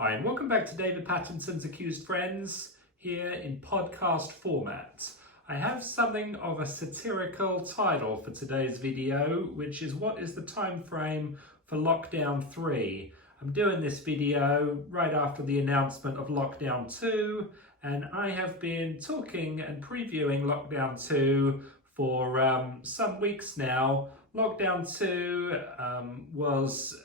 Hi, and welcome back to David Pattinson's Accused Friends, here in podcast format. I have something of a satirical title for today's video, which is what is the time frame for Lockdown 3? I'm doing this video right after the announcement of Lockdown 2, and I have been talking and previewing Lockdown 2 for some weeks now. Lockdown 2 was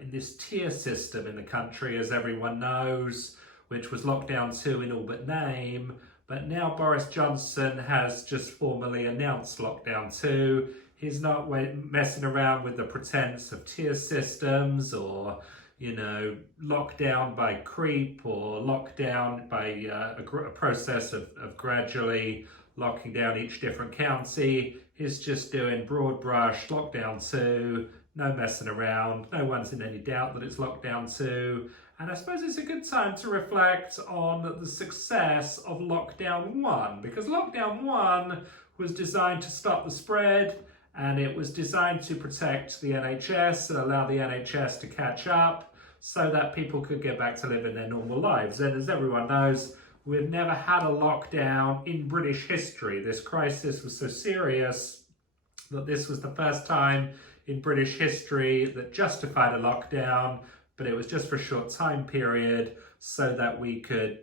in this tier system in the country, as everyone knows, which was Lockdown 2 in all but name. But now Boris Johnson has just formally announced Lockdown 2. He's not messing around with the pretense of tier systems or, lockdown by creep or lockdown by a process of gradually locking down each different county. He's just doing broad brush Lockdown 2. No messing around, no one's in any doubt that it's Lockdown 2. And I suppose it's a good time to reflect on the success of Lockdown 1, because Lockdown 1 was designed to stop the spread, and it was designed to protect the NHS and allow the NHS to catch up so that people could get back to living their normal lives. And as everyone knows, we've never had a lockdown in British history. This crisis was so serious that this was the first time in British history that justified a lockdown, but it was just for a short time period so that we could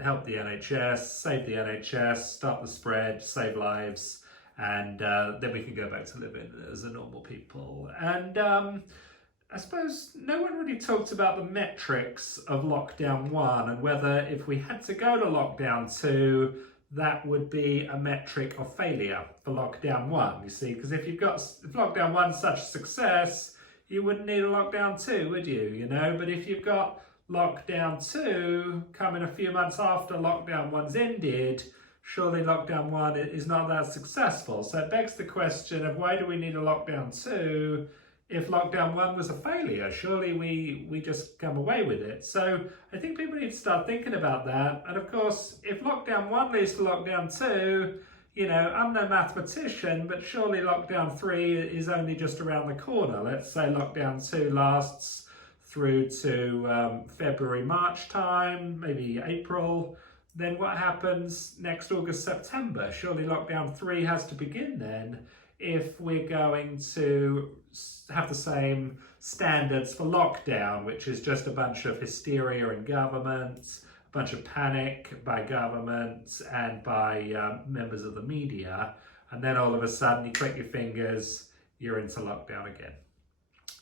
help the NHS, save the NHS, stop the spread, save lives, and then we can go back to living as a normal people. And I suppose no one really talked about the metrics of Lockdown 1 and whether if we had to go to Lockdown 2, that would be a metric of failure for Lockdown 1, you see, because if Lockdown 1's such a success, you wouldn't need a Lockdown 2, would you, But if you've got Lockdown 2 coming a few months after Lockdown 1's ended, surely Lockdown 1 is not that successful. So it begs the question of why do we need a Lockdown 2 if Lockdown 1 was a failure? Surely we just come away with it. So I think people need to start thinking about that. And of course, if Lockdown 1 leads to Lockdown 2, I'm no mathematician, but surely Lockdown 3 is only just around the corner. Let's say Lockdown 2 lasts through to February, March time, maybe April. Then what happens next August, September? Surely Lockdown 3 has to begin then, if we're going to have the same standards for lockdown, which is just a bunch of hysteria in government, a bunch of panic by government and by members of the media, and then all of a sudden you click your fingers, you're into lockdown again.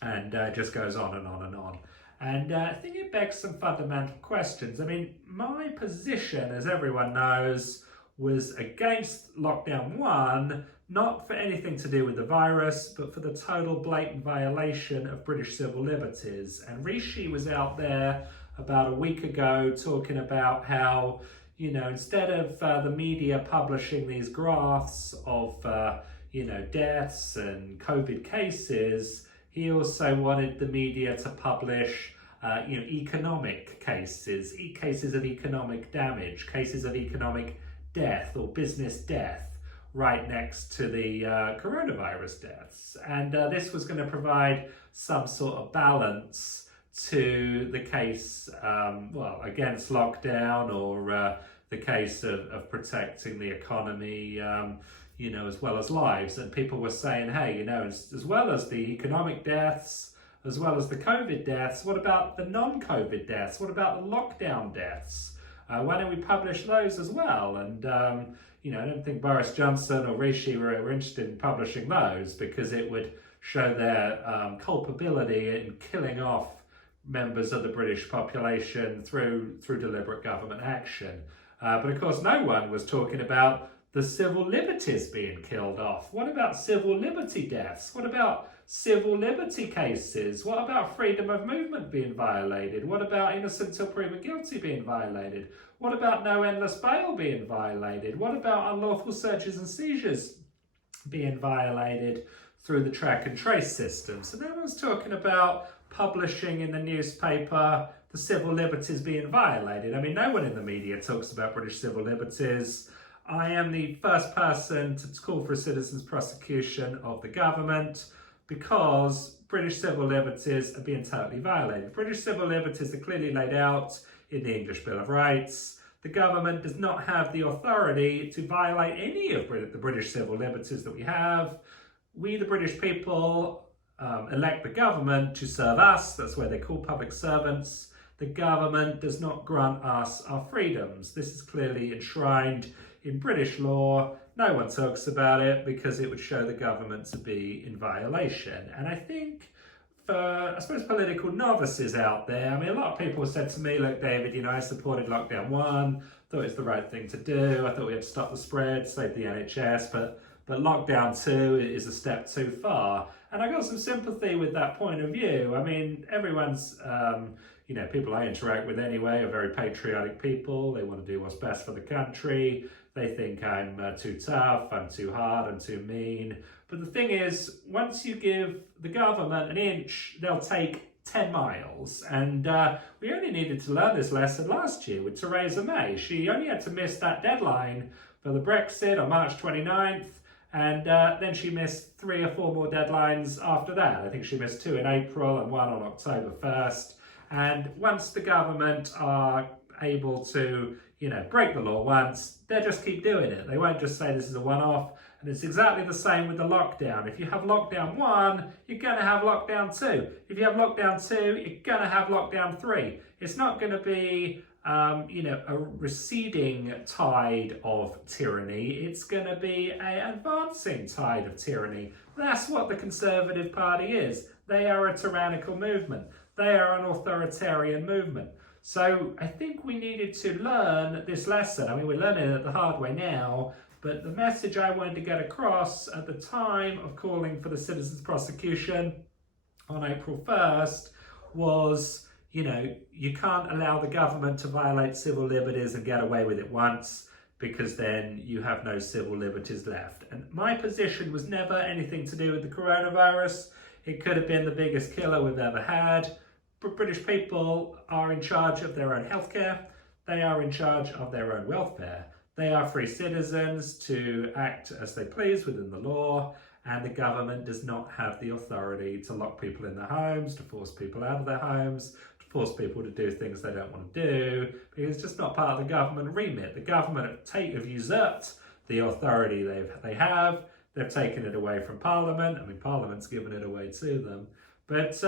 And it just goes on and on and on. And I think it begs some fundamental questions. I mean, my position, as everyone knows, was against Lockdown 1, not for anything to do with the virus, but for the total blatant violation of British civil liberties. And Rishi was out there about a week ago talking about how, instead of the media publishing these graphs of, deaths and COVID cases, he also wanted the media to publish economic cases, cases of economic damage, cases of economic death or business death right next to the coronavirus deaths. And this was going to provide some sort of balance to the case, against lockdown or the case of protecting the economy, as well as lives. And people were saying, hey, as well as the economic deaths, as well as the COVID deaths, what about the non-COVID deaths? What about the lockdown deaths? Why don't we publish those as well? And, I don't think Boris Johnson or Rishi were interested in publishing those because it would show their culpability in killing off members of the British population through deliberate government action. But of course, no one was talking about the civil liberties being killed off. What about civil liberty deaths? What about civil liberty cases? What about freedom of movement being violated? What about innocent till proven guilty being violated? What about no endless bail being violated? What about unlawful searches and seizures being violated through the track and trace system? So no one's talking about publishing in the newspaper the civil liberties being violated. I mean, no one in the media talks about British civil liberties. I am the first person to call for a citizen's prosecution of the government. because British civil liberties are being totally violated. British civil liberties are clearly laid out in the English Bill of Rights. The government does not have the authority to violate any of the British civil liberties that we have. We, the British people, elect the government to serve us. That's why they're called public servants. The government does not grant us our freedoms. This is clearly enshrined in British law. No one talks about it because it would show the government to be in violation. And I think for, I suppose, political novices out there, I mean, a lot of people said to me, look, David, I supported lockdown 1, thought it was the right thing to do. I thought we had to stop the spread, save the NHS, but lockdown 2 is a step too far. And I got some sympathy with that point of view. I mean, everyone's, people I interact with anyway are very patriotic people. They want to do what's best for the country. They think I'm too tough, I'm too hard, I'm too mean. But the thing is, once you give the government an inch, they'll take 10 miles. And we only needed to learn this lesson last year with Theresa May. She only had to miss that deadline for the Brexit on March 29th. And then she missed 3 or 4 more deadlines after that. I think she missed 2 in April and 1 on October 1st. And once the government are able to, break the law once, they'll just keep doing it. They won't just say this is a one-off. And it's exactly the same with the lockdown. If you have lockdown 1, you're going to have lockdown 2. If you have lockdown 2, you're going to have lockdown 3. It's not going to be a receding tide of tyranny. It's going to be an advancing tide of tyranny. That's what the Conservative Party is. They are a tyrannical movement. They are an authoritarian movement. So I think we needed to learn this lesson. I mean, we're learning it the hard way now, but the message I wanted to get across at the time of calling for the citizens' prosecution on April 1st was, you can't allow the government to violate civil liberties and get away with it once, because then you have no civil liberties left. And my position was never anything to do with the coronavirus. It could have been the biggest killer we've ever had. But British people are in charge of their own healthcare. They are in charge of their own welfare. They are free citizens to act as they please within the law, and the government does not have the authority to lock people in their homes, to force people out of their homes, to force people to do things they don't want to do, because it's just not part of the government remit. The government have usurped the authority they have. They've taken it away from Parliament. I mean, Parliament's given it away to them. But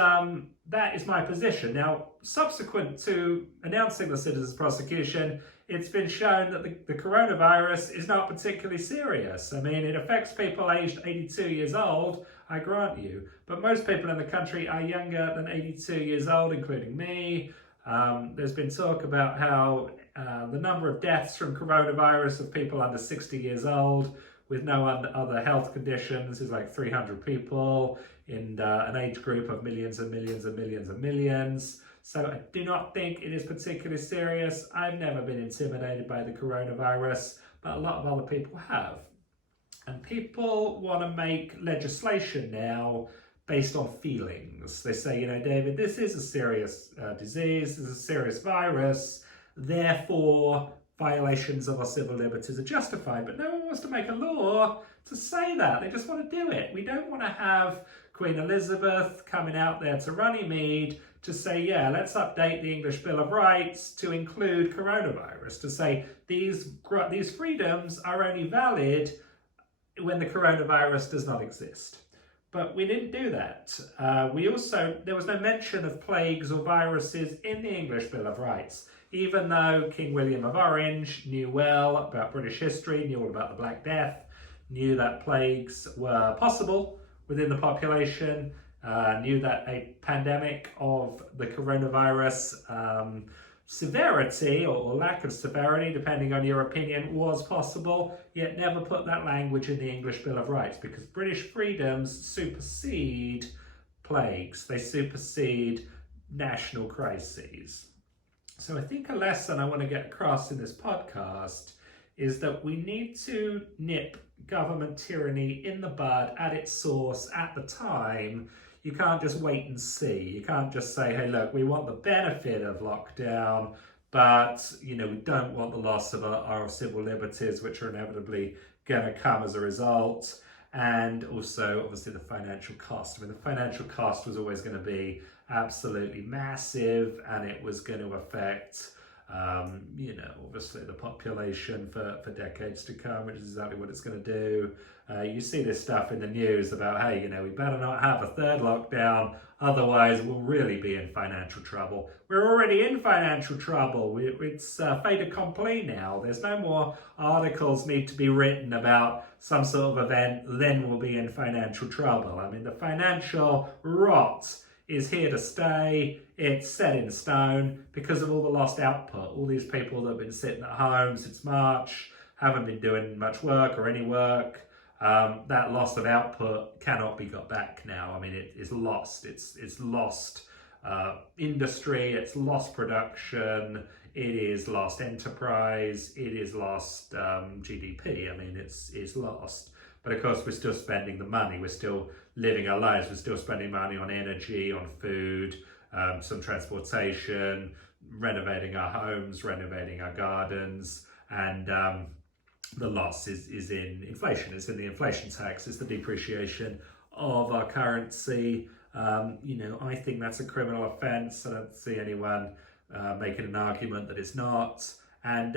that is my position. Now, subsequent to announcing the citizens' prosecution, it's been shown that the coronavirus is not particularly serious. I mean, it affects people aged 82 years old, I grant you. But most people in the country are younger than 82 years old, including me. There's been talk about how the number of deaths from coronavirus of people under 60 years old with no other health conditions is like 300 people in an age group of millions and millions and millions and millions. So I do not think it is particularly serious. I've never been intimidated by the coronavirus, but a lot of other people have. And people want to make legislation now based on feelings. They say, David, this is a serious disease, this is a serious virus, therefore violations of our civil liberties are justified. But no one wants to make a law to say that. They just want to do it. We don't want to have Queen Elizabeth coming out there to Runnymede to say, yeah, let's update the English Bill of Rights to include coronavirus, to say these freedoms are only valid when the coronavirus does not exist. But we didn't do that. There was no mention of plagues or viruses in the English Bill of Rights, even though King William of Orange knew well about British history, knew all about the Black Death, knew that plagues were possible within the population, knew that a pandemic of the coronavirus severity or lack of severity, depending on your opinion, was possible, yet never put that language in the English Bill of Rights, because British freedoms supersede plagues. They supersede national crises. So I think a lesson I want to get across in this podcast is that we need to nip government tyranny in the bud at its source at the time. You can't just wait and see. You can't just say, hey, look, we want the benefit of lockdown, but, we don't want the loss of our civil liberties, which are inevitably going to come as a result. and also obviously the financial cost. I mean, the financial cost was always going to be absolutely massive, and it was going to affect obviously the population for decades to come, which is exactly what it's going to do. You see this stuff in the news about, hey, we better not have a third lockdown, otherwise we'll really be in financial trouble. We're already in financial trouble. It's fait accompli now. There's no more articles need to be written about some sort of event, then we'll be in financial trouble. I mean, the financial rot is here to stay. It's set in stone because of all the lost output. All these people that have been sitting at home since March, haven't been doing much work or any work. That loss of output cannot be got back now. I mean, it is lost. It's lost industry, it's lost production, it is lost enterprise, it is lost GDP. I mean, it's lost. But of course, we're still spending the money. We're still living our lives. We're still spending money on energy, on food, some transportation, renovating our homes, renovating our gardens, and the loss is in inflation. It's in the inflation tax. It's the depreciation of our currency. I think that's a criminal offence. I don't see anyone making an argument that it's not. And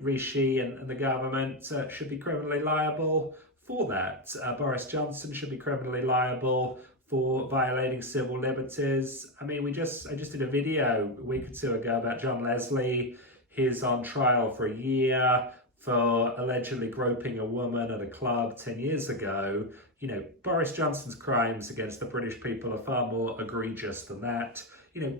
Rishi and the government should be criminally liable for that. Boris Johnson should be criminally liable for violating civil liberties. I mean, I just did a video a week or two ago about John Leslie. He's on trial for a year for allegedly groping a woman at a club 10 years ago. Boris Johnson's crimes against the British people are far more egregious than that.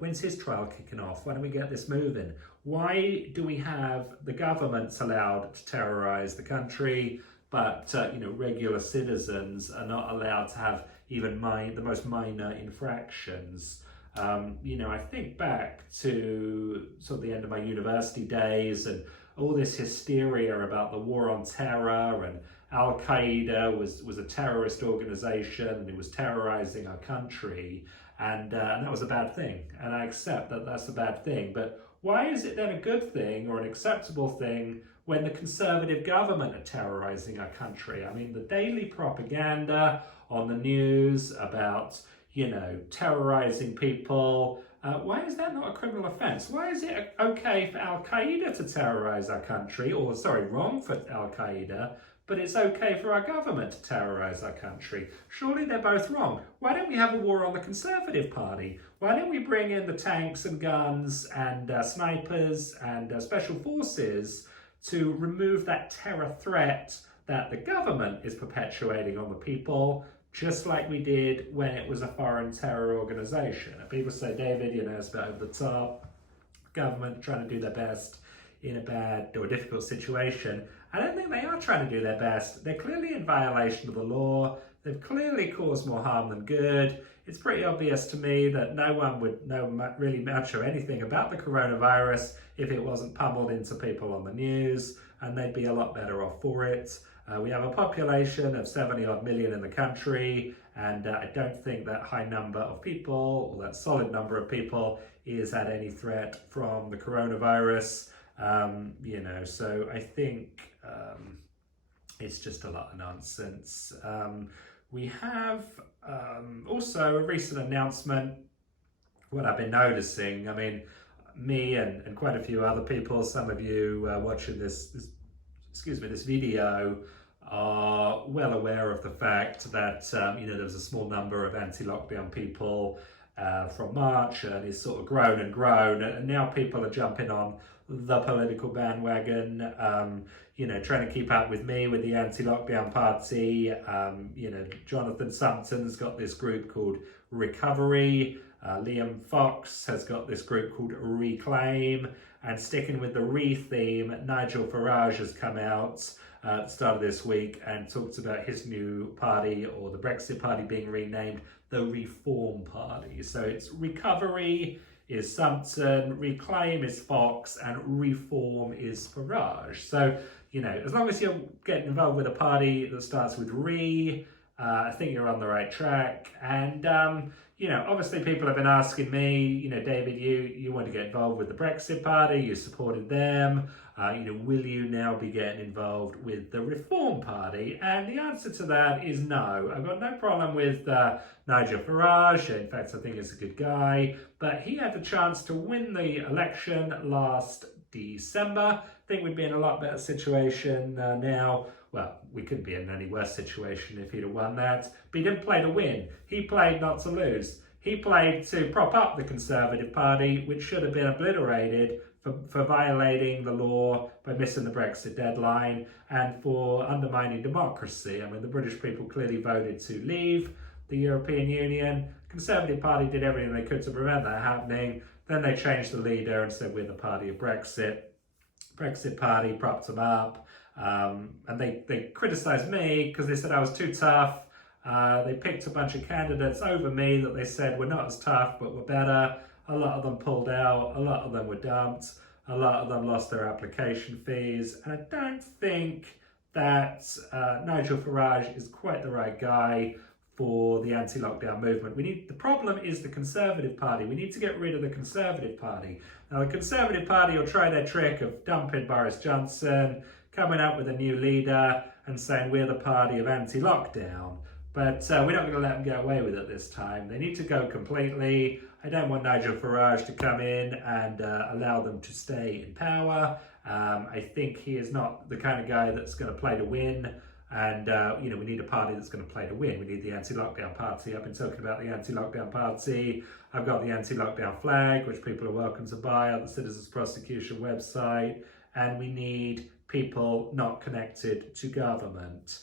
When's his trial kicking off? Why don't we get this moving? Why do we have the governments allowed to terrorise the country, but regular citizens are not allowed to have even the most minor infractions? I think back to sort of the end of my university days and all this hysteria about the war on terror, and Al-Qaeda was a terrorist organization and it was terrorizing our country, and that was a bad thing, and I accept that that's a bad thing. But why is it then a good thing or an acceptable thing when the Conservative government are terrorizing our country? I mean, the daily propaganda on the news about terrorizing people, why is that not a criminal offence? Why is it okay for Al-Qaeda to terrorise our country, or wrong for Al-Qaeda, but it's okay for our government to terrorise our country? Surely they're both wrong. Why don't we have a war on the Conservative Party? Why don't we bring in the tanks and guns and snipers and special forces to remove that terror threat that the government is perpetuating on the people, just like we did when it was a foreign terror organisation? And people say, David, it's a bit over the top, government trying to do their best in a bad or difficult situation. I don't think they are trying to do their best. They're clearly in violation of the law. They've clearly caused more harm than good. It's pretty obvious to me that no one would know really much or anything about the coronavirus if it wasn't pummeled into people on the news, and they'd be a lot better off for it. We have a population of 70 odd million in the country, and I don't think that high number of people, or that solid number of people, is at any threat from the coronavirus. So I think it's just a lot of nonsense. We have also a recent announcement. What I've been noticing, I mean, me and quite a few other people, some of you watching this video, are well aware of the fact that there was a small number of anti-lockdown people from March, and it's sort of grown and grown, and now people are jumping on the political bandwagon, trying to keep up with me with the anti-lockdown party. Jonathan Sumpton's got this group called Recovery. Liam Fox has got this group called Reclaim. And sticking with the theme, Nigel Farage has come out at the start of this week and talked about his new party, or the Brexit party, being renamed the Reform Party. So it's Recovery is Sumpton, Reclaim is Fox, and Reform is Farage. So, as long as you're getting involved with a party that starts with I think you're on the right track. And, Obviously people have been asking me, David, you want to get involved with the Brexit Party, you supported them, will you now be getting involved with the Reform Party? And the answer to that is no. I've got no problem with Nigel Farage. In fact, I think he's a good guy, but he had the chance to win the election last December. I think we'd be in a lot better situation now. Well, we couldn't be in any worse situation if he'd have won that. But he didn't play to win. He played not to lose. He played to prop up the Conservative Party, which should have been obliterated for violating the law by missing the Brexit deadline and for undermining democracy. I mean, the British people clearly voted to leave the European Union. Conservative Party did everything they could to prevent that happening. Then they changed the leader and said, we're the party of Brexit. Brexit Party propped them up. And they criticised me because they said I was too tough. They picked a bunch of candidates over me that they said were not as tough but were better. A lot of them pulled out, a lot of them were dumped, a lot of them lost their application fees. And I don't think that Nigel Farage is quite the right guy for the anti-lockdown movement. The problem is the Conservative Party. We need to get rid of the Conservative Party. Now, the Conservative Party will try their trick of dumping Boris Johnson, coming up with a new leader and saying we're the party of anti-lockdown. But we're not going to let them get away with it this time. They need to go completely. I don't want Nigel Farage to come in and allow them to stay in power. I think he is not the kind of guy that's going to play to win. And, we need a party that's going to play to win. We need the anti-lockdown party. I've been talking about the anti-lockdown party. I've got the anti-lockdown flag, which people are welcome to buy on the Citizens Prosecution website. And we need people not connected to government.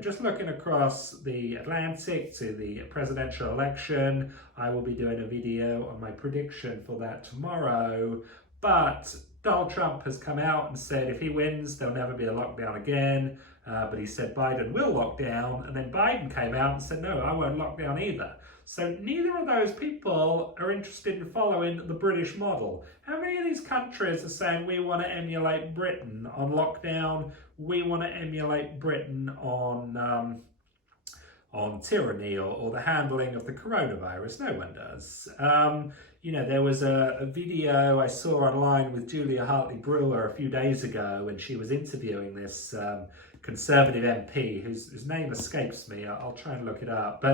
Just looking across the Atlantic to the presidential election, I will be doing a video on my prediction for that tomorrow. But Donald Trump has come out and said if he wins, there'll never be a lockdown again. But he said Biden will lock down. And then Biden came out and said, no, I won't lock down either. So neither of those people are interested in following the British model. How many of these countries are saying we want to emulate Britain on lockdown? We want to emulate Britain on tyranny or the handling of the coronavirus? No one does. There was a video I saw online with Julia Hartley-Brewer a few days ago, and she was interviewing this Conservative MP whose name escapes me. I'll try and look it up.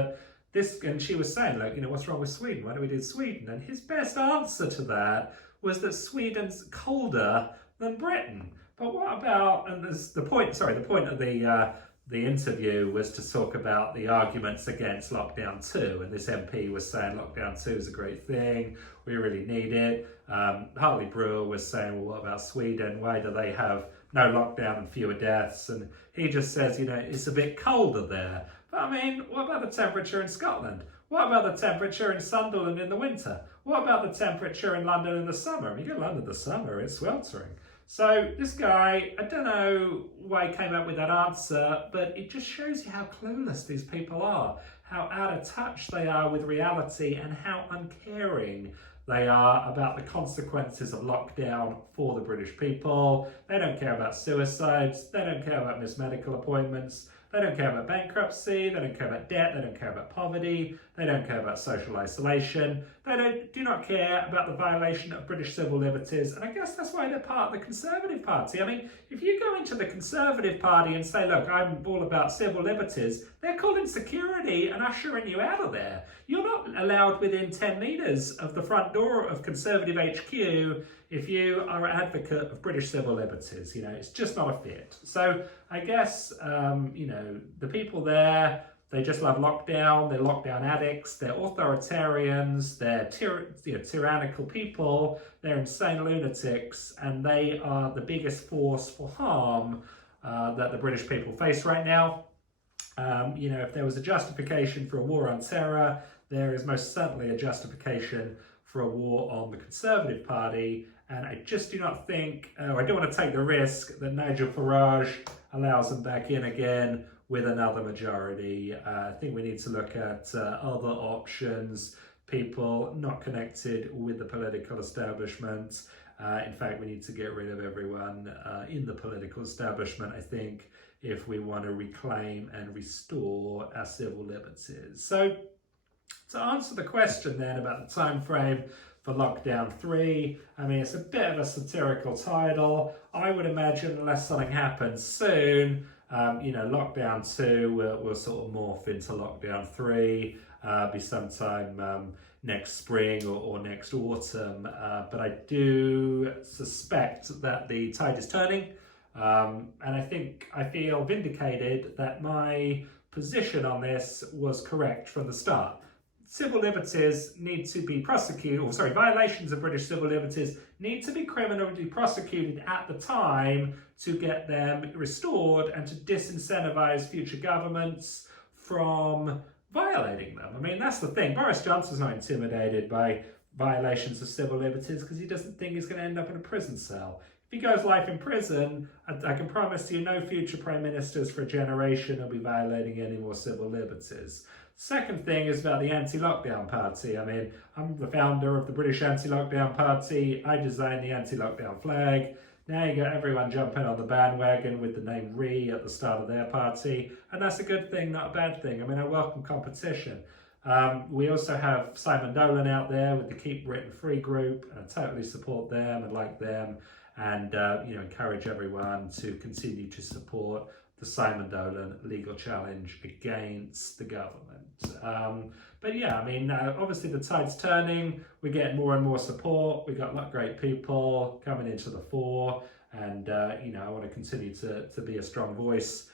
And she was saying, what's wrong with Sweden? Why do we do Sweden? And his best answer to that was that Sweden's colder than Britain. But what about, and the point of the interview was to talk about the arguments against lockdown 2. And this MP was saying lockdown 2 is a great thing. We really need it. Hartley-Brewer was saying, well, what about Sweden? Why do they have no lockdown and fewer deaths? And he just says, it's a bit colder there. But I mean, what about the temperature in Scotland? What about the temperature in Sunderland in the winter? What about the temperature in London in the summer? I mean, you go to London in the summer, it's sweltering. So this guy, I don't know why he came up with that answer, but it just shows you how clueless these people are, how out of touch they are with reality, and how uncaring they are about the consequences of lockdown for the British people. They don't care about suicides, they don't care about missed medical appointments, they don't care about bankruptcy, they don't care about debt, they don't care about poverty, they don't care about social isolation, they do not care about the violation of British civil liberties, and I guess that's why they're part of the Conservative Party. I mean, if you go into the Conservative Party and say, look, I'm all about civil liberties, they're calling security and ushering you out of there. You're not allowed within 10 metres of the front door of Conservative HQ if you are an advocate of British civil liberties. It's just not a fit. So I guess, the people there, they just love lockdown, they're lockdown addicts, they're authoritarians, they're tyrannical people, they're insane lunatics, and they are the biggest force for harm that the British people face right now. If there was a justification for a war on terror, there is most certainly a justification for a war on the Conservative Party, and I just do not think, or I don't want to take the risk that Nigel Farage allows them back in again with another majority. I think we need to look at other options, people not connected with the political establishment. In fact, we need to get rid of everyone in the political establishment, I think, if we want to reclaim and restore our civil liberties. So To answer the question then about the time frame for lockdown 3, I mean, it's a bit of a satirical title. I would imagine unless something happens soon, lockdown 2 will sort of morph into lockdown 3, be sometime next spring or next autumn. But I do suspect that the tide is turning. And I feel vindicated that my position on this was correct from the start. Civil liberties need to be prosecuted, violations of British civil liberties need to be criminally prosecuted at the time to get them restored and to disincentivize future governments from violating them. I mean, that's the thing. Boris Johnson's not intimidated by violations of civil liberties because he doesn't think he's going to end up in a prison cell. If he goes life in prison, I can promise you no future prime ministers for a generation will be violating any more civil liberties. Second thing is about the anti-lockdown party. I mean, I'm the founder of the British Anti-Lockdown Party. I designed the anti-lockdown flag. Now you got everyone jumping on the bandwagon with the name RE at the start of their party. And that's a good thing, not a bad thing. I mean, I welcome competition. We also have Simon Dolan out there with the Keep Britain Free group, and I totally support them and like them, and encourage everyone to continue to support the Simon Dolan legal challenge against the government. But yeah, I mean, obviously the tide's turning. We're getting more and more support. We've got a lot of great people coming into the fore, and I want to continue to be a strong voice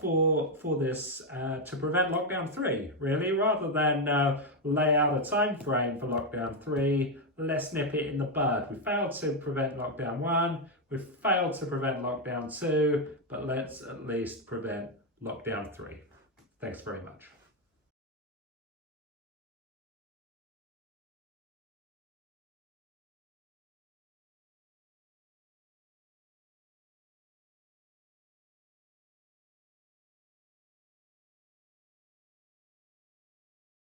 for this to prevent lockdown 3, really, rather than lay out a time frame for lockdown 3. Let's nip it in the bud. We failed to prevent lockdown 1, we've failed to prevent lockdown 2, but let's at least prevent lockdown 3. Thanks very much.